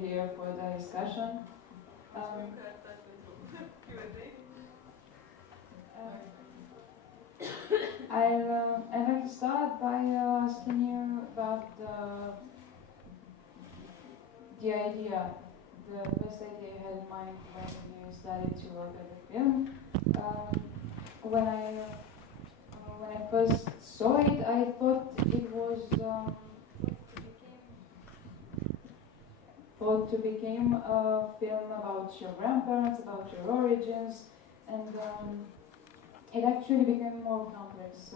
Here for the discussion. I'd like to start by asking you about the idea, the first idea you had in mind when you started to work at the film. When I first saw it, I thought it was thought to become a film about your grandparents, about your origins, and it actually became more complex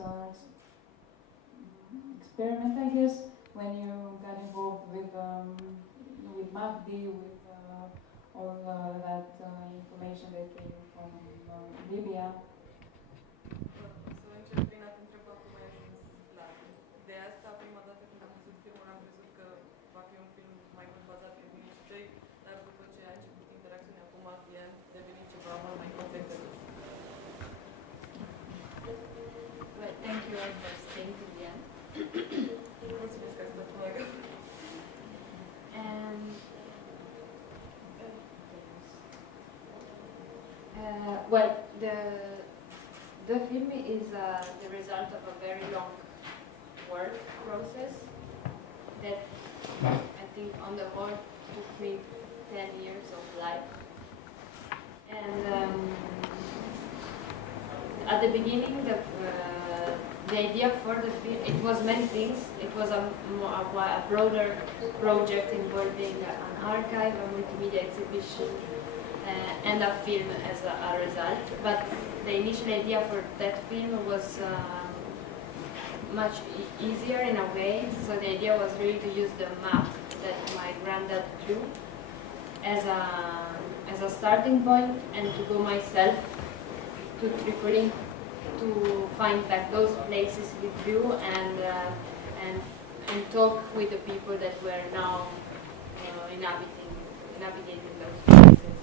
experiment, I guess, when you got involved with Mahdi, with all that information that came from Libya. Să încep prin a te întreba cum ai ajuns la de asta. Prima dată când am văzut filmul am crezut că va fi un film mai mult bazat pe bunicii tăi, dar după ce a început interacțiunea cu Mahdi a devenit ceva mult mai complex. Well, thank you all for staying till the end. Mulțumesc că ați stat până la capăt. And well, the film is the result of a very long work process that I think on the whole took me 10 years of life. And at the beginning, the idea for the film, it was many things. It was a broader project involving an archive, a multimedia exhibition, and a film as a result. But the initial idea for that film was much easier in a way. So the idea was really to use the map that my granddad drew as a starting point, and to go myself to Tripoli to find back those places we drew and talk with the people that were now navigating those places.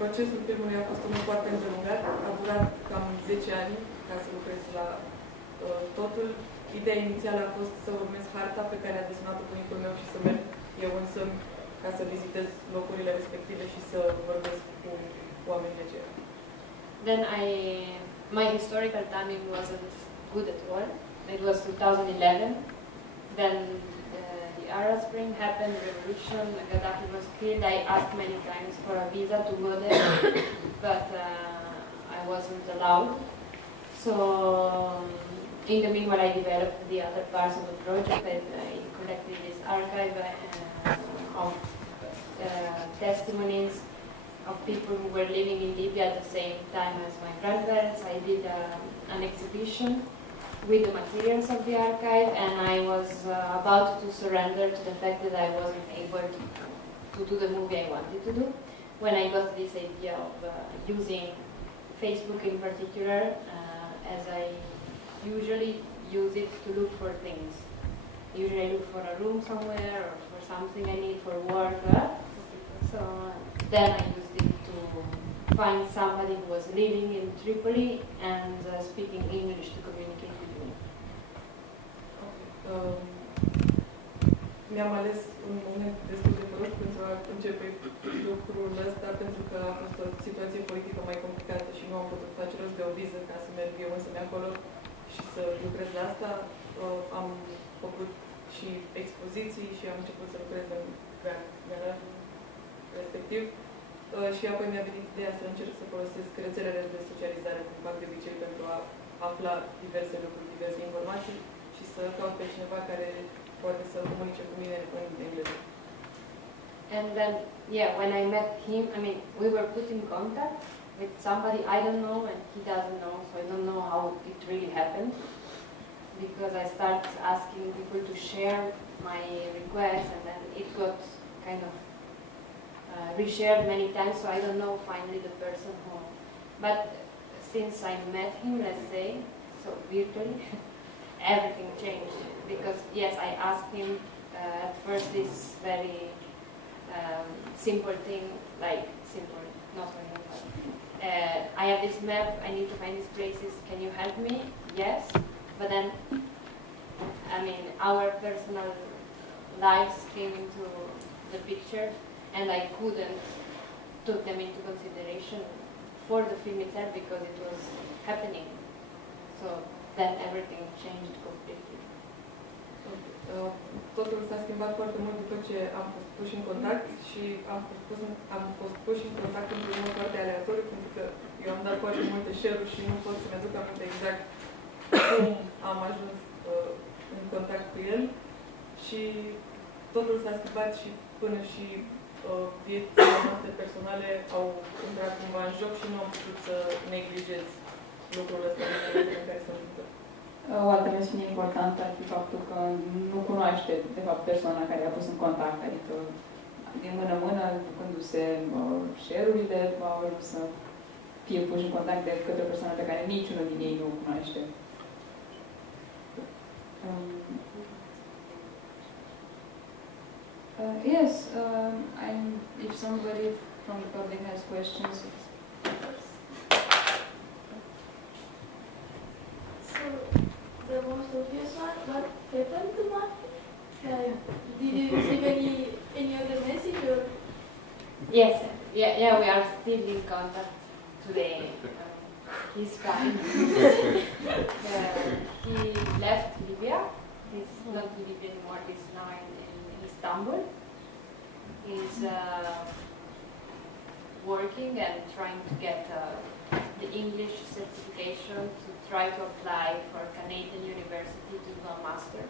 Procesul filmului a fost unul foarte îndelungat, a durat cam 10 ani ca să lucrez la totul. Ideea inițială a fost să urmez harta pe care a desenat-o bunicul meu și să merg eu însă ca să vizitez locurile respective și să vorbesc cu oamenii de aceea. Then my historical timing wasn't good at all. It was 2011. Then the Arab Spring happened, revolution, Gaddafi was killed. I asked many times for a visa to go there, but I wasn't allowed. So in the meanwhile, I developed the other parts of the project. I collected this archive of testimonies of people who were living in Libya at the same time as my grandparents. I did an exhibition with the materials of the archive, and I was about to surrender to the fact that I wasn't able to do the movie I wanted to do, when I got this idea of using Facebook in particular, as I usually use it to look for things. Usually I look for a room somewhere or for something I need for work. So then I used it to find somebody who was living in Tripoli and speaking English to communicate with me. Mi-am ales un moment destul de prost pentru a începe lucrul ăsta, pentru că a fost o situație politică mai complicată și nu am putut face rost de o viză ca să merg eu însă acolo și să lucrez la asta. Am făcut și expoziții și am început să lucrez în garajul respectiv. Și apoi mi-a venit ideea să încerc să folosesc rețelele de socializare, cum fac de obicei, pentru a afla diverse lucruri, diverse informații și să caut pe cineva care poate să comunice cu mine în engleză. And then, yeah, when I met him, I mean, we were put in contact with somebody I don't know and he doesn't know, so I don't know how it really happened, because I started asking people to share my requests, and then it got kind of reshared many times, so I don't know finally the person who. But since I met him, let's say, so virtually, everything changed. Because yes, I asked him at first this very simple thing, like simple, not very simple, I have this map, I need to find these places, can you help me? Yes, but then, I mean, our personal lives came into the picture, and I couldn't took them into consideration for the film itself because it was happening. So then everything changed completely. Totul s-a schimbat foarte mult după ce am fost puși în contact și am fost puși în contact într-un mod foarte aleatoriu, pentru că eu am dat foarte multe share-uri și nu pot să-mi aduc aminte exact cum am ajuns în contact cu el. Și totul s-a schimbat și până și viețile noastre personale au intrat cumva în joc și nu am putut să neglijez lucrul ăsta în care sunt întâmplă. O altă mențiune importantă ar fi faptul că nu cunoaște, de fapt, persoana care a pus în contact, adică din mână-mână, ducându-se share-urile, au ajuns să fie puși în contact de către o persoană pe care niciunul din ei nu o cunoaște. Yes, if somebody from the public has questions. So, the most obvious one, what happened to Martin? Did you receive any other message or? Yes, yeah, we are still in contact today. He's fine. He left Libya. He's not in Libya anymore. He's now in Istanbul. He's working and trying to get the English certification to try to apply for Canadian University to do a master.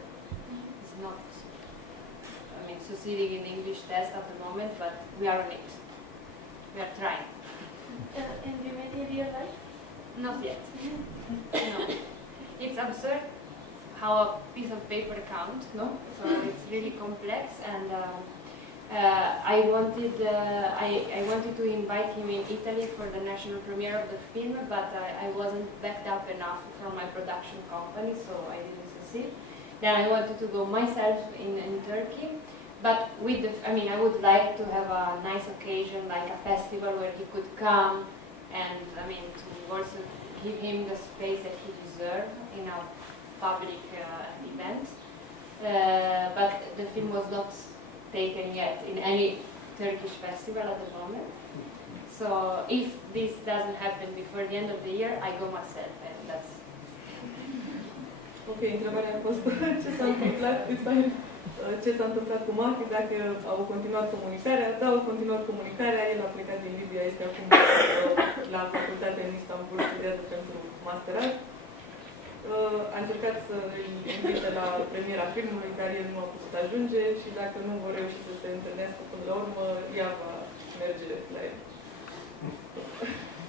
He's not, succeeding in the English test at the moment, but we are on it. We are trying. And you met in real life? Not yet. No. It's absurd how a piece of paper counts, no? So it's really complex, and I wanted to invite him in Italy for the national premiere of the film, but I wasn't backed up enough from my production company, so I didn't succeed. Then I wanted to go myself in Turkey, but I would like to have a nice occasion, like a festival where he could come, and to also give him the space that he deserves in a public event. But the film was not taken yet in any Turkish festival at the moment. So if this doesn't happen before the end of the year, I go myself, and that's. Ok, întrebarea a fost ce s-a întâmplat cu Martin, dacă au continuat comunicarea. Da, au continuat comunicarea, el a plecat din Libia, este acum la facultate în Istanbul, studiază pentru masterat. A încercat să îi invite la premiera filmului, care el nu a putut ajunge și dacă nu vor reuși să se întâlnească până la urmă, ea va merge la el.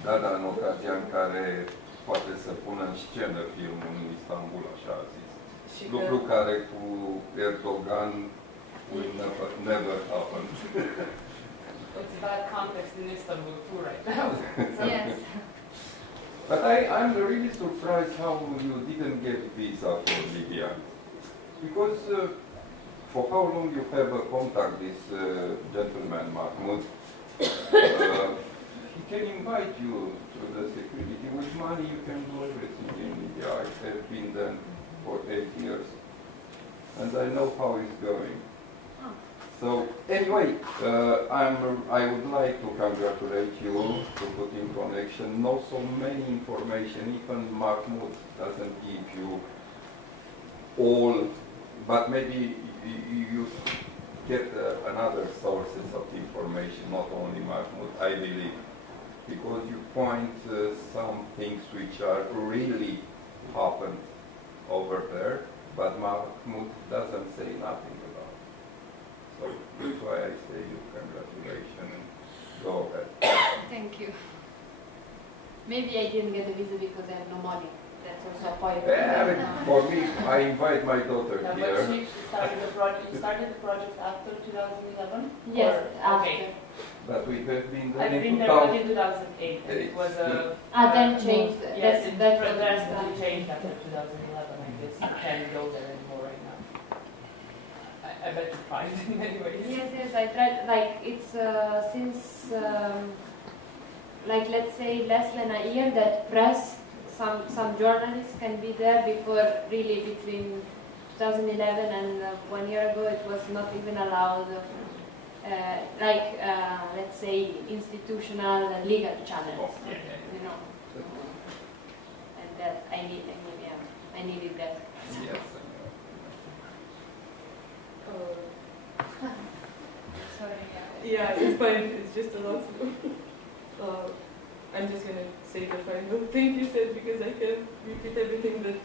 Da, în ocazia în care poate să pună în scenă filmul în Istanbul, așa a zis. Lucru care cu Erdogan will never happen. It's bad context in Istanbul too right now. Yes. But I'm really surprised how you didn't get visa for Libya. Because for how long you have a contact, this gentleman, Mahmoud, he can invite you to the security. With money you can do everything in Libya. I have been there for 8 years. And I know how it's going. So anyway, I would like to congratulate you to put in connection. Not so many information, even Mahmoud doesn't give you all, but maybe you get another sources of information, not only Mahmoud, I believe, because you point some things which are really happened over there, but Mahmoud doesn't say nothing about it. So that's why I say you congratulations and go ahead. Thank you. Maybe I didn't get the visa because I have no money. That's also a point. For me, I invite my daughter Yeah, here. but she started the project. You started the project after 2011. Yes, Or, after. okay. But we have been there I've in been there but 2000. in 2008. And it was a. Then changed. Yes, That's it the rest. changed after 2011. I guess you can't go there anymore right now. I bet you tried in many ways. Yes, I tried. Like it's since like let's say less than a year that press, some journalists can be there before really between 2011 and 1 year ago it was not even allowed. Let's say institutional and legal channels, you know. And that I needed that. Yes. Sorry. Yeah, it's fine. It's just a lot. I'm just gonna say the final thing you said because I can repeat everything that.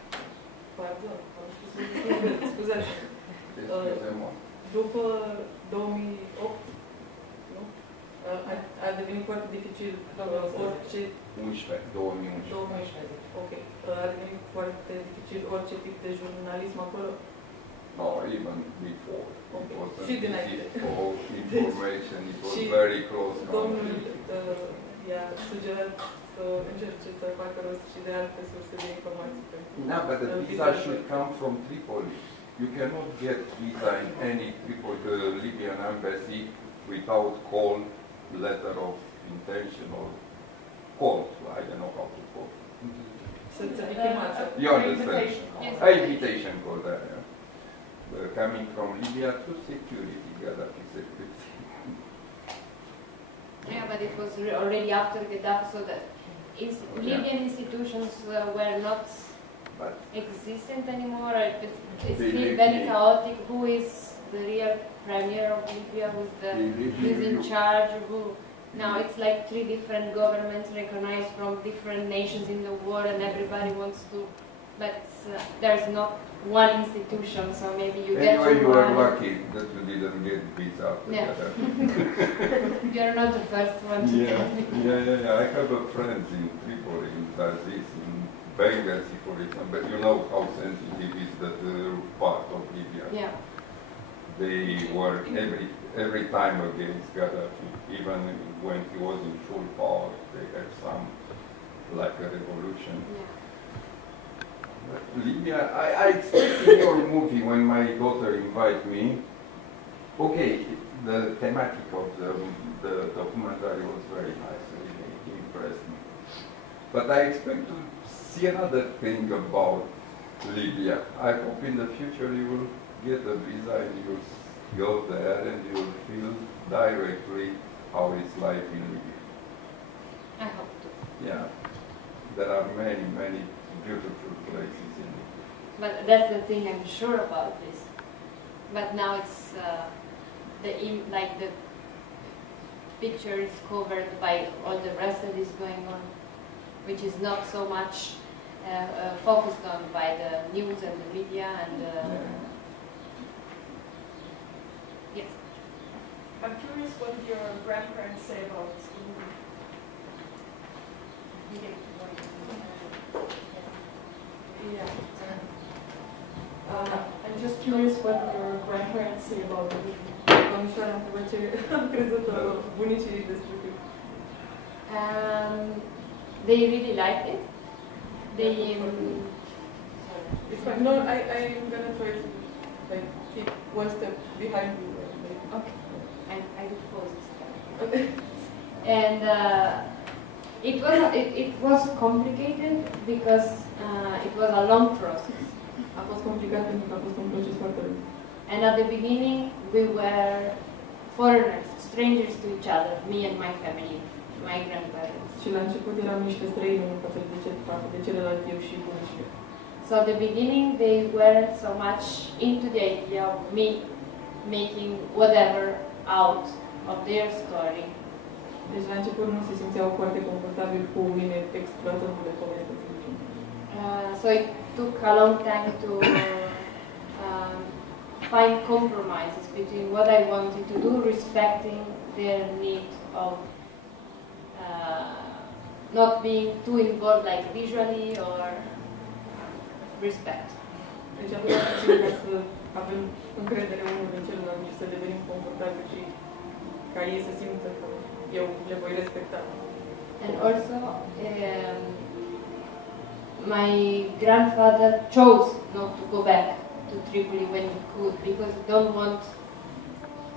Pardon. Scuzați. După 2008, nu? A devenit foarte dificil orice... 2011. Ok. A devenit foarte dificil orice tip de jurnalism acolo. No, even before. Okay. It wasn't Și dinainte. easy for information. It was Și very close Domnul country. i-a sugerat să încerce să facă rost și de alte surse de informații. No, but the visa should come from Tripoli. You cannot get visa in any Libyan embassy without call, letter of intention or call. I don't know how to call. Să-ți chemați. You understand? Yes. Invitation call there. Yeah. Coming from Libya to security, Gaddafi security. Yeah, but it was already after Gaddafi, so that Libyan institutions were not But existent anymore. It's Believe still very me. chaotic. Who is the real premier of Libya? Who's in charge? Who? Now it's like 3 different governments recognized from different nations in the world, and everybody wants to. But there's not one institution, so maybe you get anyway, to you are one. lucky that you didn't get visa after Yeah. Gaddafi. You're not the first one to tell me. Yeah. I have a friend in Tripoli, in Taziz, in Benghazi, for example. You know how sensitive is that part of Libya. Yeah. They were every time against Gaddafi, even when he was in full power. They had some, like a revolution. Yeah. But Libya, I expect in your movie when my daughter invite me, okay, the thematic of the documentary was very nice, really impressed me. But I expect to see another thing about Libya. I hope in the future you will get a visa and you'll go there and you'll feel directly how it's life in Libya. I hope to. Yeah, there are many, many beautiful places in Libya. But that's the thing, I'm sure about this. But now it's the picture is covered by all the rest that is going on, which is not so much focused on by the news and the media and. Yes. I'm curious what your grandparents say about Yeah. I'm just curious what your grandparents say about the Domnișoara, am întrebat ce am crezut bunicii despre film. They really liked it. They. It's fine. No, I'm gonna try to like keep one step behind you. Okay. I will pause this time. Okay. And it was complicated because it was a long process. A fost complicat pentru că a fost un proces foarte lung. And at the beginning, we were foreigners, strangers to each other, me and my family, my grandparents. Și la început eram niște străini față de celălalt eu și bunicii. So at the beginning, they weren't so much into the idea of me making whatever out of their story. Deci la început nu se simțeau foarte confortabil cu mine exploatându-le comunității. So it took a long time to find compromises between what I wanted to do, respecting their need of not being too involved, like visually or respect. Deci a durat puțin ca să avem încredere unul în celălalt și să devenim confortabili și ca ei să simtă că eu le voi respecta. And also, my grandfather chose not to go back to Tripoli when he could because he don't want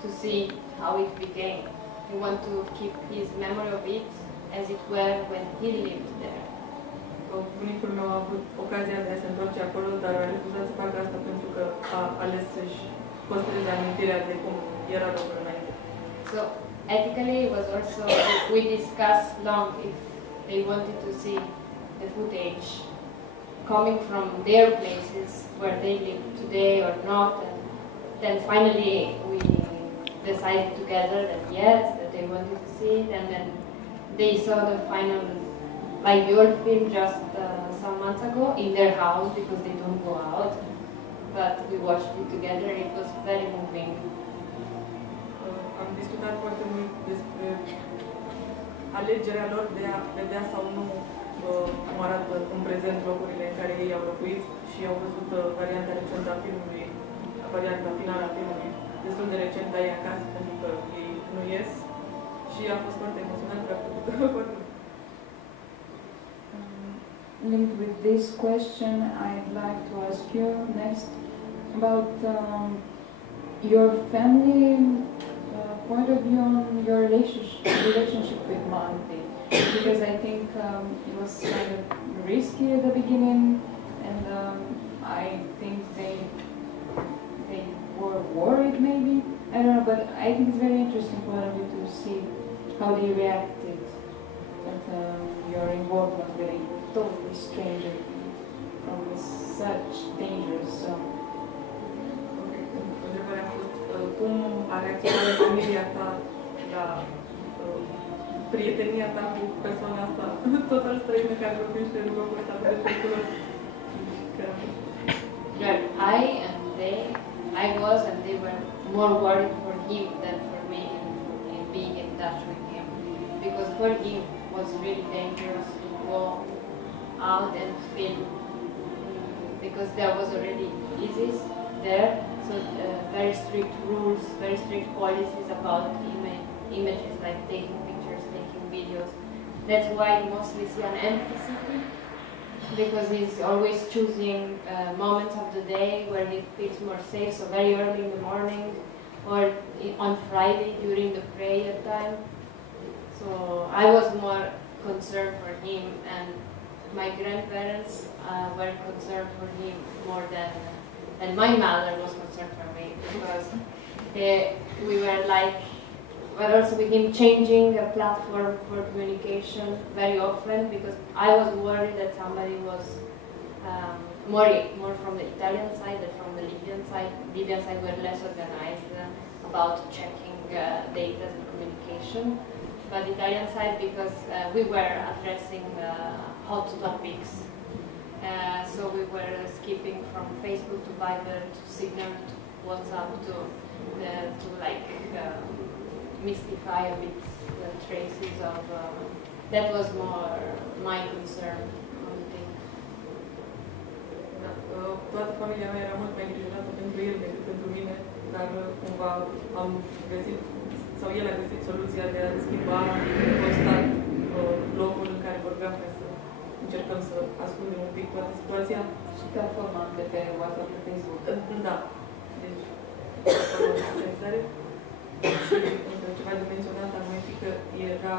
to see how it became. He want to keep his memory of it as it were when he lived there. Bunicul meu a avut ocazia de a se întoarce acolo, dar a refuzat să facă asta pentru că a ales să-și păstreze amintirea de cum era locul înainte. So ethically it was also, we discussed long if they wanted to see the footage coming from their places where they live today or not, and then finally we decided together that yes, that they wanted to see it, and then they saw the final, like the old film just some months ago in their house because they don't go out, but we watched it together. It was very moving. Am discutat foarte mult despre alegerea lor de a vedea sau nu cum arată în prezent locurile în care ei au locuit și au văzut varianta recentă a filmului, varianta finală a filmului, destul de recent, dar e acasă pentru că ei nu ies și a fost foarte emoționant, foarte Linked with this question, I'd like to ask you next about your family point of view on your relationship with Monty, because I think it was kind of risky at the beginning, and I think they were worried maybe. I don't know, but I think it's very interesting for you to see how they reacted at your involvement with a totally stranger from such dangerous zone. Întrebarea a fost cum a reacționat familia ta la prietenia ta cu persoana asta total străină care vorbește în locul ăsta de periculos. Well, I was and they were more worried for him than for me in being in touch with him. Because for him it was really dangerous to go out and film because there was already ISIS there, so very strict rules, very strict policies about images like taking pictures, taking videos. That's why you mostly see an empty city, because he's always choosing moments of the day where he feels more safe, so very early in the morning or on Friday during the prayer time. So I was more concerned for him, and my grandparents were concerned for him more than my mother was concerned for me, because we were like, but also with him changing a platform for communication very often, because I was worried that somebody was more from the Italian side than from the Libyan side. Libyan side were less organized about checking data and communication, but Italian side because we were addressing hot topics. So we were skipping from Facebook to Viber to Signal to WhatsApp to like mystify a bit the traces of. That was more my concern. I think. Toată familia mea era mult mai îngrijorată pentru el decât pentru mine, dar cumva am găsit, sau el a găsit soluția de a schimba constant locul în care vorbeam ca să încercăm să ascundem un pic toată situația. Și platforma de pe WhatsApp, pe Facebook. Da. Deci, platforma de socializare. Și ceva de menționat ar mai fi că era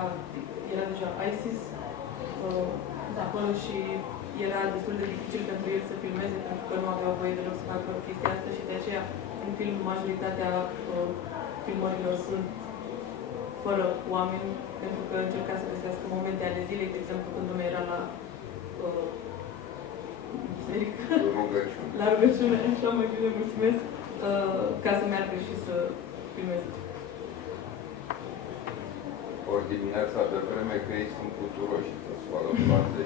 deja ISIS acolo și era destul de dificil pentru el să filmeze, pentru că nu avea voie deloc să facă chestia asta și de aceea în film majoritatea filmărilor sunt fără oameni, pentru că încerca să găsească momente ale zilei, de exemplu când lumea era la biserică, la rugăciune, așa mai bine, mulțumesc, ca să meargă și să filmeze. Ori dimineața de vreme că ei sunt puturoși să scoală toate.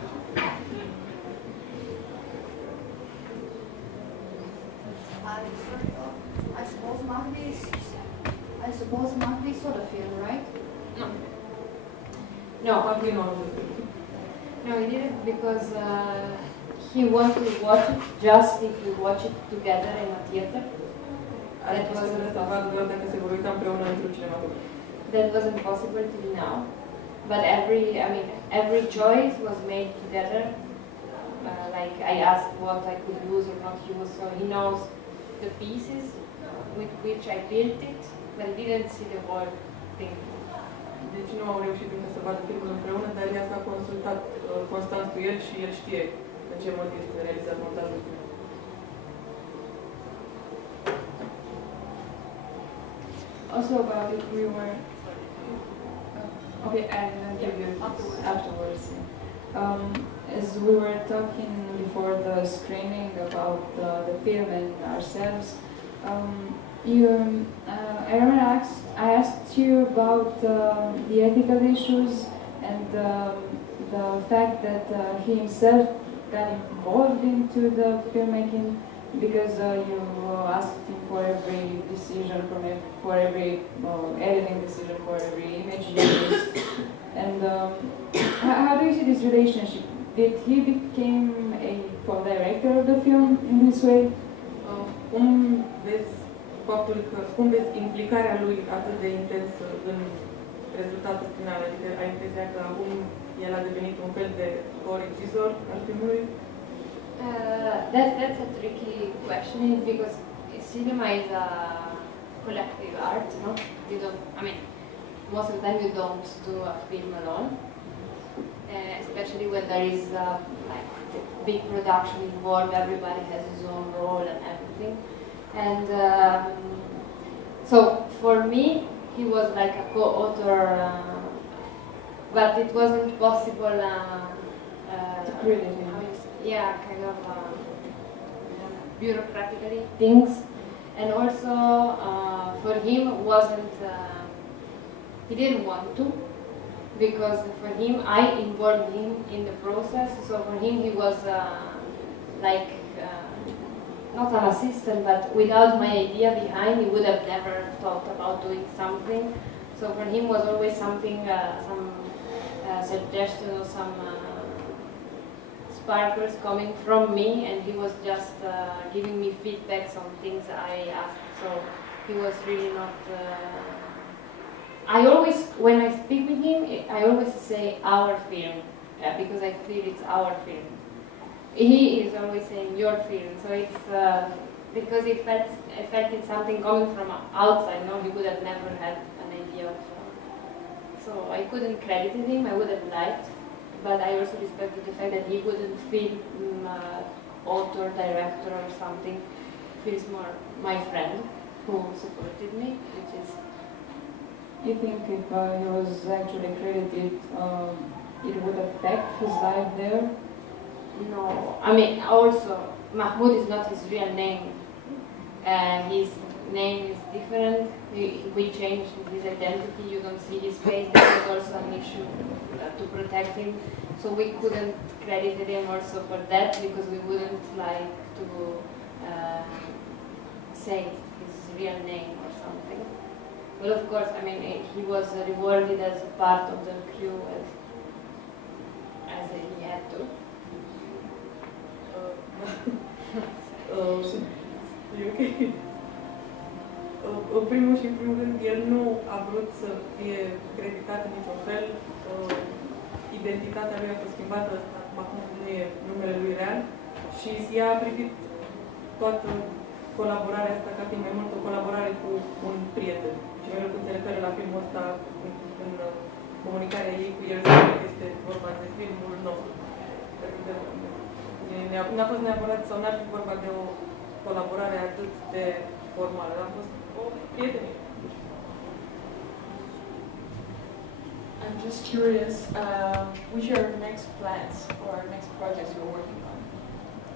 I suppose Mahdi saw the film, right? No, he didn't because he wanted to watch it just if we watch it together in a theater. That wasn't possible till now. But every choice was made together. Like I asked what I could use or not use, so he knows the pieces with which I built it, but he didn't see the whole thing. Deci nu au reușit încă să vadă filmul împreună, dar ea s-a consultat constant cu el și el știe în ce mod este realizat montajul filmului. Also about it, we were. Okay, I'll give you afterwards. As we were talking before the screening about the film and ourselves, I remember I asked you about the ethical issues and the fact that he himself got involved into the filmmaking because you asked him for every decision, for every editing decision, for every image used. And how do you see this relationship? Did he become a co-director of the film in this way? Cum vezi faptul că, cum vezi implicarea lui atât de intensă în rezultatul final? Adică ai impresia că acum el a devenit un fel de co-regizor al filmului? That's a tricky question because cinema is a collective art, no? You don't, I mean, most of the time you don't do a film alone, especially when there is like the big production involved, everybody has his own role and everything. And so for me, he was like a co-author, but it wasn't possible To credit him. yeah, kind of bureaucratically things, and also for him wasn't he didn't want to, because for him I involved him in the process. So for him he was like not an assistant, but without my idea behind, he would have never thought about doing something. So for him was always something, some suggestion or some sparkles coming from me, and he was just giving me feedbacks on things I asked. So he was really not. I always, when I speak with him, I always say our film, because I feel it's our film. He is always saying your film, so it's because it felt it's something coming from outside. No, he would have never had an idea of. So I couldn't credit him. I would have liked. But I also respected the fact that he wouldn't feel author, director or something. He's more my friend who supported me, which is... You think if he was actually credited, it would affect his life there? No. I mean, also, Mahmoud is not his real name. His name is different. We changed his identity. You don't see his face. That was also an issue to protect him. So we couldn't credit him also for that because we wouldn't like to say his real name or something. But of course, I mean, he was rewarded as a part of the crew as he had to. E ok. În primul și în primul rând, el nu a vrut să fie creditat în niciun fel. Identitatea lui a fost schimbată, acum nu e numele lui real, și ea a privit toată colaborarea asta ca fiind mai mult o colaborare cu un prieten. Și mai mult când se referă la filmul ăsta, în comunicarea ei cu el, este vorba de filmul nostru. N-a fost neapărat, sau n-ar fi vorba de o colaborare atât de formală, a fost o prietenie. I'm just curious, which are your next plans or next projects you're working on?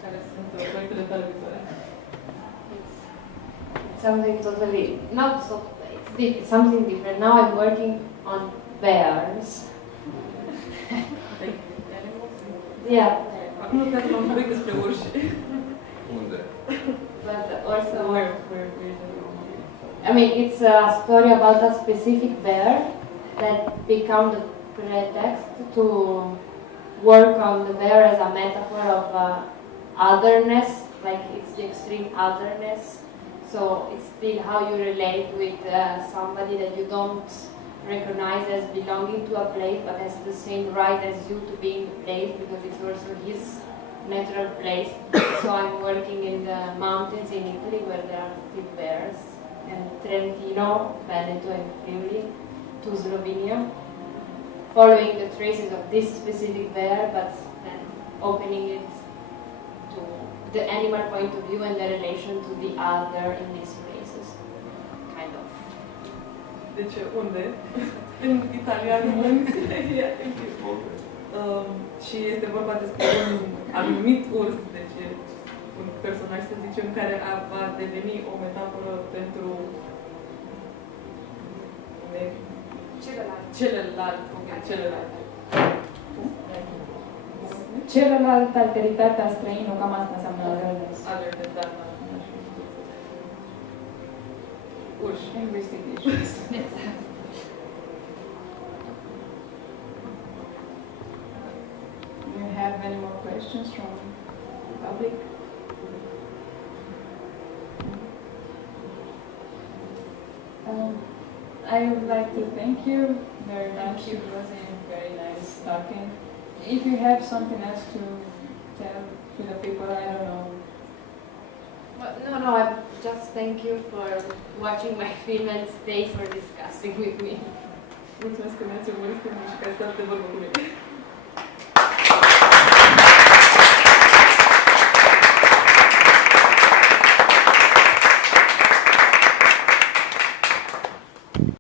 Care sunt proiectele tale viitoare? It's something totally, not so, it's something different. Now I'm working on bears. Yeah. Acum lucrează la un proiect despre urși. Unde? But also, Where? I mean, it's a story about a specific bear that become the pretext to work on the bear as a metaphor of otherness, like it's the extreme otherness. So it's still how you relate with somebody that you don't recognize as belonging to a place but has the same right as you to be in the place because it's also his natural place. So I'm working in the mountains in Italy where there are still bears, and Trentino, Veneto and Friuli. to Slovenia, following the traces of this specific bear, but then opening it to the animal point of view and the relation to the other in these places, kind of. Deci, unde? În italiană, munți. Și este vorba despre un anumit urs, deci un personaj, să zicem, care va deveni o metaforă pentru celălalt. Celălalt, alteritatea, străinul, cam asta înseamnă otherness. Urși. Linguistic issues. Do you have any more questions from the public? I would like to thank you very much. It was a very nice talking. If you have something else to tell to the people, I don't know. Well, no, I just thank you for watching my film and stay for discussing with me. Mulțumesc că mi-ați urmărit filmul și că ați stat de vorbă cu mine.